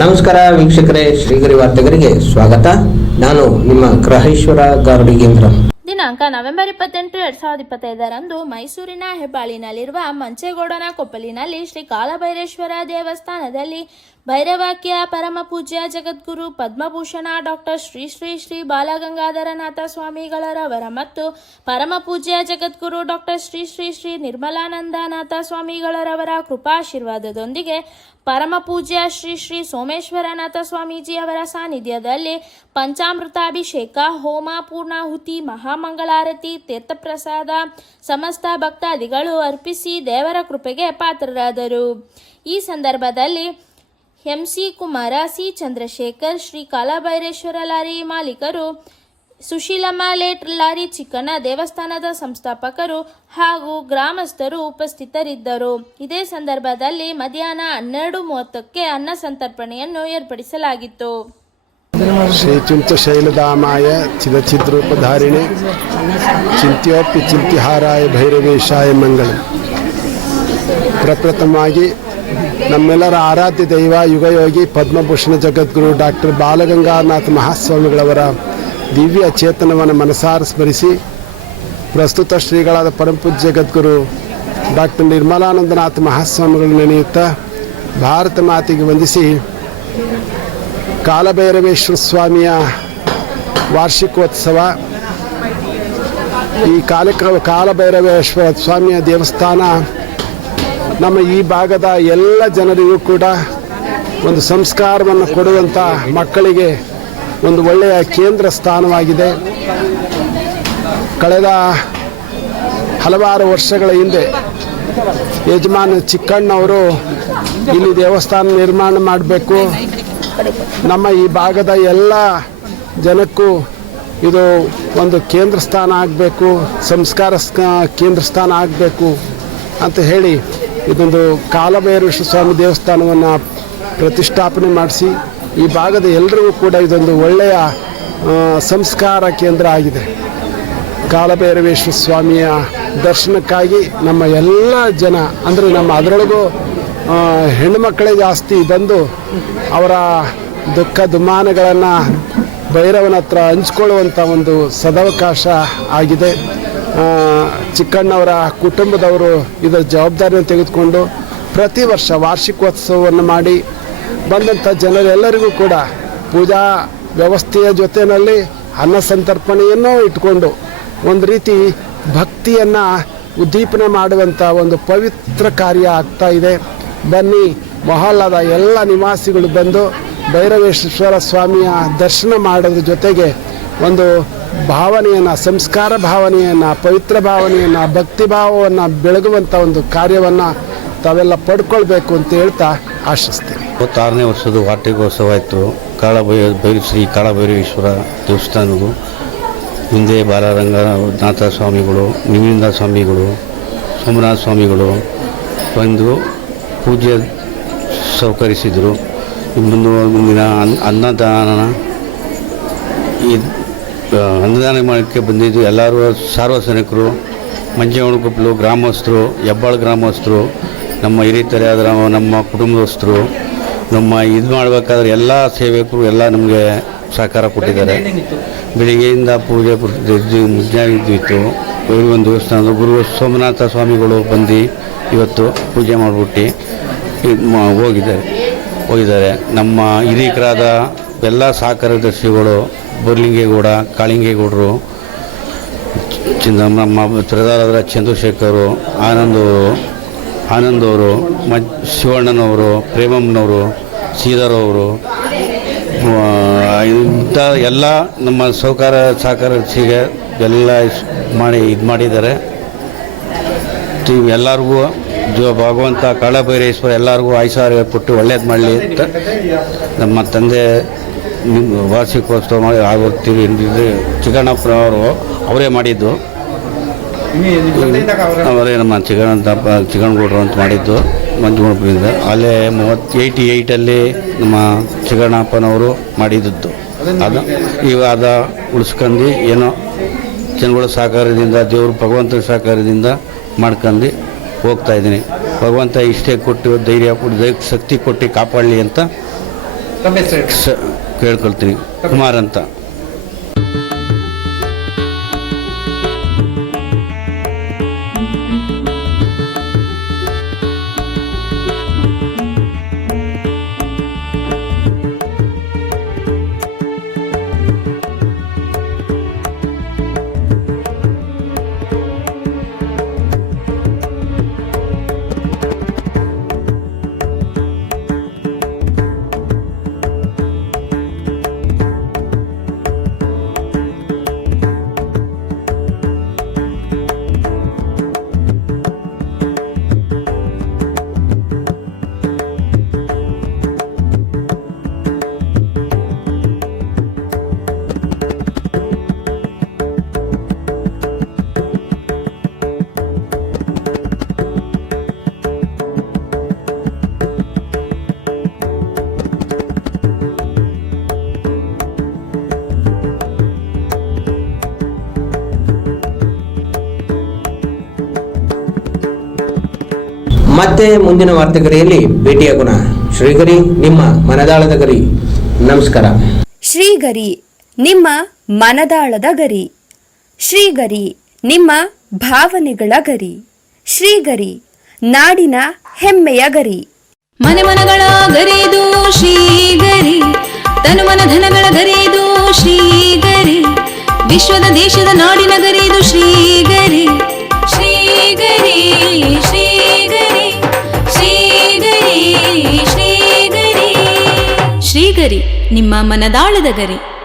ನಮಸ್ಕಾರ ವೀಕ್ಷಕರೇ, ಶ್ರೀಗರಿ ವಾರ್ತೆಗರಿಗೆ ಸ್ವಾಗತ. ನಾನು ನಿಮ್ಮ ಗ್ರಹೇಶ್ವರ ಗಾರ್ಡಿಗೇಂದ್ರ. ದಿನಾಂಕ ನವೆಂಬರ್ 28, 2025ರಂದು ಮೈಸೂರಿನ ಹೆಬ್ಬಾಳಿನಲ್ಲಿರುವ ಮಂಚೇಗೌಡನ ಕೊಪ್ಪಲಿನಲ್ಲಿ ಶ್ರೀ ಕಾಲಭೈರೇಶ್ವರ ದೇವಸ್ಥಾನದಲ್ಲಿ ಭೈರವಾಕ್ಯ ಪರಮ ಪೂಜ್ಯ ಜಗದ್ಗುರು ಪದ್ಮಭೂಷಣ ಡಾಕ್ಟರ್ ಶ್ರೀ ಶ್ರೀ ಶ್ರೀ ಬಾಲಗಂಗಾಧರನಾಥ ಸ್ವಾಮಿಗಳರವರ ಮತ್ತು ಪರಮ ಪೂಜ್ಯ ಜಗದ್ಗುರು ಡಾಕ್ಟರ್ ಶ್ರೀ ಶ್ರೀ ಶ್ರೀ ನಿರ್ಮಲಾನಂದನಾಥ ಸ್ವಾಮಿಗಳರವರ ಕೃಪಾಶೀರ್ವಾದದೊಂದಿಗೆ ಪರಮ ಪೂಜ್ಯ ಶ್ರೀ ಶ್ರೀ ಸೋಮೇಶ್ವರನಾಥ ಸ್ವಾಮೀಜಿ ಅವರ ಸಾನ್ನಿಧ್ಯದಲ್ಲಿ ಪಂಚಾಮೃತಾಭಿಷೇಕ, ಹೋಮ, ಪೂರ್ಣಾಹುತಿ, ಮಹಾಮಂಗಳಾರತಿ, ತೀರ್ಥಪ್ರಸಾದ ಸಮಸ್ತ ಭಕ್ತಾದಿಗಳು ಅರ್ಪಿಸಿ ದೇವರ ಕೃಪೆಗೆ ಪಾತ್ರರಾದರು. ಈ ಸಂದರ್ಭದಲ್ಲಿ MC Kumara, C Chandrashekhar, Shri Kalabhaireshwara lorry ಮಾಲೀಕರು, ಸುಶೀಲಮ್ಮ ಲೇಟ್ ಲಾರಿ ಚಿಕ್ಕಣ್ಣ, ದೇವಸ್ಥಾನದ ಸಂಸ್ಥಾಪಕರು ಹಾಗೂ ಗ್ರಾಮಸ್ಥರು ಉಪಸ್ಥಿತರಿದ್ದರು. ಇದೇ ಸಂದರ್ಭದಲ್ಲಿ ಮಧ್ಯಾಹ್ನ 12:30ಕ್ಕೆ ಅನ್ನ ಸಂತರ್ಪಣೆಯನ್ನು ಏರ್ಪಡಿಸಲಾಗಿತ್ತು. ಶ್ರೀ ಚಿಂತಶೈಲಧಾಮಾಯ ಚಿದಚಿದ್ರೂಪಧಾರಿಣೆ ಚಿಂತ್ಯೋಪಿ ಚಿಂತಿಹಾರಾಯ ಭೈರವೇಶಾಯ ಮಂಗಳ. ಪ್ರಪ್ರಥಮವಾಗಿ ನಮ್ಮೆಲ್ಲರ ಆರಾಧ್ಯ ದೈವ ಯುಗಯೋಗಿ ಪದ್ಮಭೂಷಣ ಜಗದ್ಗುರು ಡಾಕ್ಟರ್ ಬಾಲಗಂಗಾಧರನಾಥ ಮಹಾಸ್ವಾಮಿಗಳವರ ದಿವ್ಯ ಚೇತನವನ್ನು ಮನಸಾರ ಸ್ಮರಿಸಿ, ಪ್ರಸ್ತುತ ಶ್ರೀಗಳಾದ ಪರಮಪೂಜ್ಯ ಜಗದ್ಗುರು ಡಾಕ್ಟರ್ ನಿರ್ಮಲಾನಂದನಾಥ ಮಹಾಸ್ವಾಮಿಗಳು ನೆನೆಯುತ್ತಾ ಭಾರತ ಮಾತೆಗೆ ವಂದಿಸಿ, ಕಾಲಭೈರವೇಶ್ವರ ಸ್ವಾಮಿಯ ವಾರ್ಷಿಕೋತ್ಸವ, ಈ ಕಾಲಭೈರವೇಶ್ವರ ಸ್ವಾಮಿಯ ದೇವಸ್ಥಾನ ನಮ್ಮ ಈ ಭಾಗದ ಎಲ್ಲ ಜನರಿಗೂ ಕೂಡ ಒಂದು ಸಂಸ್ಕಾರವನ್ನು ಕೊಡುವಂಥ ಮಕ್ಕಳಿಗೆ ಒಂದು ಒಳ್ಳೆಯ ಕೇಂದ್ರ ಸ್ಥಾನವಾಗಿದೆ. ಕಳೆದ ಹಲವಾರು ವರ್ಷಗಳ ಹಿಂದೆ ಯಜಮಾನ ಚಿಕ್ಕಣ್ಣವರು ಇಲ್ಲಿ ದೇವಸ್ಥಾನ ನಿರ್ಮಾಣ ಮಾಡಬೇಕು, ನಮ್ಮ ಈ ಭಾಗದ ಎಲ್ಲ ಜನಕ್ಕೂ ಇದು ಒಂದು ಕೇಂದ್ರ ಸ್ಥಾನ ಆಗಬೇಕು, ಸಂಸ್ಕಾರ ಕೇಂದ್ರ ಸ್ಥಾನ ಆಗಬೇಕು ಅಂತ ಹೇಳಿ ಇದೊಂದು ಕಾಲಭೈರೇಶ್ವರ ಸ್ವಾಮಿ ದೇವಸ್ಥಾನವನ್ನು ಪ್ರತಿಷ್ಠಾಪನೆ ಮಾಡಿಸಿ ಈ ಭಾಗದ ಎಲ್ಲರಿಗೂ ಕೂಡ ಇದೊಂದು ಒಳ್ಳೆಯ ಸಂಸ್ಕಾರ ಕೇಂದ್ರ ಆಗಿದೆ. ಕಾಲಭೈರವೇಶ್ವರ ಸ್ವಾಮಿಯ ದರ್ಶನಕ್ಕಾಗಿ ನಮ್ಮ ಎಲ್ಲ ಜನ, ಅಂದರೆ ನಮ್ಮ ಅದರೊಳಗೂ ಹೆಣ್ಣುಮಕ್ಕಳೇ ಜಾಸ್ತಿ ಬಂದು ಅವರ ದುಃಖ ದುಮ್ಮಾನಗಳನ್ನು ಭೈರವನ ಹತ್ರ ಹಂಚ್ಕೊಳ್ಳುವಂಥ ಒಂದು ಸದವಕಾಶ ಆಗಿದೆ. ಚಿಕ್ಕಣ್ಣವರ ಕುಟುಂಬದವರು ಇದರ ಜವಾಬ್ದಾರಿಯನ್ನು ತೆಗೆದುಕೊಂಡು ಪ್ರತಿ ವರ್ಷ ವಾರ್ಷಿಕೋತ್ಸವವನ್ನು ಮಾಡಿ ಬಂದಂಥ ಜನರೆಲ್ಲರಿಗೂ ಕೂಡ ಪೂಜಾ ವ್ಯವಸ್ಥೆಯ ಜೊತೆಯಲ್ಲಿ ಅನ್ನ ಸಂತರ್ಪಣೆಯನ್ನು ಇಟ್ಕೊಂಡು ಒಂದು ರೀತಿ ಭಕ್ತಿಯನ್ನು ಉದ್ದೀಪನೆ ಮಾಡುವಂಥ ಒಂದು ಪವಿತ್ರ ಕಾರ್ಯ ಆಗ್ತಾ ಇದೆ. ಬನ್ನಿ, ಮೊಹಲ್ಲಾದ ಎಲ್ಲ ನಿವಾಸಿಗಳು ಬಂದು ಭೈರವೇಶ್ವರ ಸ್ವಾಮಿಯ ದರ್ಶನ ಮಾಡೋದ್ರ ಜೊತೆಗೆ ಒಂದು ಭಾವನೆಯನ್ನು, ಸಂಸ್ಕಾರ ಭಾವನೆಯನ್ನು, ಪವಿತ್ರ ಭಾವನೆಯನ್ನು, ಭಕ್ತಿ ಭಾವವನ್ನು ಬೆಳಗುವಂಥ ಒಂದು ಕಾರ್ಯವನ್ನು ತಾವೆಲ್ಲ ಪಡ್ಕೊಳ್ಬೇಕು ಅಂತ ಹೇಳ್ತಾ ಆಶಿಸ್ತೀನಿ. 26ನೇ ವರ್ಷದ ವಾರ್ಷಿಕೋತ್ಸವ ಆಯಿತು. ಶ್ರೀ ಕಾಲಭೈರೇಶ್ವರ ದೇವಸ್ಥಾನದ್ದು ಹಿಂದೆ ಬಾಲಗಂಗಾಧರನಾಥ ಸ್ವಾಮಿಗಳು, ನಿಮಿಂದ ಸ್ವಾಮಿಗಳು, ಸೋಮನಾಥ ಸ್ವಾಮಿಗಳು ಬಂದು ಪೂಜೆ ಸಹಕರಿಸಿದರು. ಮುಂದಿನ ಅನ್ನದಾನ ಮಾಡೋಕ್ಕೆ ಬಂದಿದ್ದು ಎಲ್ಲರೂ ಸಾರ್ವಜನಿಕರು, ಮಂಚೇಗೌಡ ಕೊಪ್ಪಲು ಗ್ರಾಮಸ್ಥರು, ಹೆಬ್ಬಾಳು ಗ್ರಾಮಸ್ಥರು, ನಮ್ಮ ಹಿರಿತರಾದ ನಮ್ಮ ಕುಟುಂಬಸ್ಥರು, ನಮ್ಮ ಇದು ಮಾಡಬೇಕಾದ್ರೆ ಎಲ್ಲ ಸೇವಕರು ಎಲ್ಲ ನಮಗೆ ಸಹಕಾರ ಕೊಟ್ಟಿದ್ದಾರೆ. ಬೆಳಿಗ್ಗೆಯಿಂದ ಪೂಜೆ ಮುಂಜಾವಿತ್ತು. ಒಂದು ದೇವಸ್ಥಾನದ ಗುರು ಸೋಮನಾಥ ಸ್ವಾಮಿಗಳು ಬಂದು ಇವತ್ತು ಪೂಜೆ ಮಾಡಿಬಿಟ್ಟು ಹೋಗಿದ್ದಾರೆ. ನಮ್ಮ ಹಿರಿಕರಾದ ಎಲ್ಲ ಸಹಕಾರದರ್ಶಿಗಳು ಬೋರ್ಲಿಂಗೇಗೌಡ, ಕಾಳಿಂಗೇಗೌಡರು, ನಮ್ಮ ಪ್ರಧಾನರಾದ ಚಂದ್ರಶೇಖರು, ಆನಂದವರು, ಶಿವಣ್ಣನವರು, ಪ್ರೇಮಮ್ಮನವರು, ಶ್ರೀಧರವರು, ಇಂಥ ಎಲ್ಲ ನಮ್ಮ ಸಹಕಾರದರ್ಶಿಗೆ ಎಲ್ಲ ಮಾಡಿದ್ದಾರೆ. ಎಲ್ಲರಿಗೂ ಭಗವಂತ ಕಾಲಭೈರೇಶ್ವರ ಎಲ್ಲರಿಗೂ ಆಯುಷ್ಯ ಕೊಟ್ಟು ಒಳ್ಳೇದು ಮಾಡಲಿ ಅಂತ ನಮ್ಮ ತಂದೆ ವಾರ್ಷಿಕೋತ್ಸವ ಮಾಡಿ ಆಗುತ್ತೀವಿ. ಚಿಕ್ಕಣ್ಣಪ್ಪನವರು ಅವರೇ ಮಾಡಿದ್ದು, ಅವರೇ ನಮ್ಮ ಚಿಕ್ಕಣ್ಣಗೌಡರು ಅಂತ ಮಾಡಿದ್ದು ಮಂಜುಗುಣಪದಿಂದ. ಅಲ್ಲೇ 88 ನಮ್ಮ ಚಿಕ್ಕಣ್ಣಪ್ಪನವರು ಮಾಡಿದ್ದು. ಅದು ಇವಾಗ ಉಳಿಸ್ಕೊಂಡು ಏನೋ ಜನಗಳ ಸಹಕಾರದಿಂದ, ದೇವರು ಭಗವಂತನ ಸಹಕಾರದಿಂದ ಮಾಡ್ಕೊಂಡು ಹೋಗ್ತಾಯಿದ್ದೀನಿ. ಭಗವಂತ ಇಷ್ಟೇ ಕೊಟ್ಟು ಧೈರ್ಯ ಕೊಟ್ಟು ಶಕ್ತಿ ಕೊಟ್ಟು ಕಾಪಾಡಲಿ ಅಂತ ಕೇಳ್ಕೊಳ್ತೀನಿ. ಕುಮಾರ್ ಅಂತ. ಮತ್ತೆ ಮುಂದಿನ ವಾರ್ತೆಗರಿಯಲ್ಲಿ ಭೇಟಿಯಾಗೋಣ. ಶ್ರೀಗರಿ, ನಿಮ್ಮ ಮನದಾಳದ ಗರಿ. ನಮಸ್ಕಾರ. ಶ್ರೀಗರಿ, ನಿಮ್ಮ ಮನದಾಳದ ಗರಿ. ಶ್ರೀಗರಿ, ನಿಮ್ಮ ಭಾವನೆಗಳ ಗರಿ. ಶ್ರೀಗರಿ, ನಾಡಿನ ಹೆಮ್ಮೆಯ ಗರಿ. ಮನೆ ಮನಗಳ ಗರಿದು ಶ್ರೀಗರಿ, ತನು ಮನ ಧನಗಳ ಗರಿದು ಶ್ರೀಗರಿ, ವಿಶ್ವದ ದೇಶದ ನಾಡಿನ ಗರಿದು ಶ್ರೀಗರಿ. ಶ್ರೀಗರಿ ಶ್ರೀಗರಿ ಶ್ರೀಗರಿ ಶ್ರೀಗರಿ ಶ್ರೀಗರಿ, ನಿಮ್ಮ ಮನದಾಳದ ಗರಿ.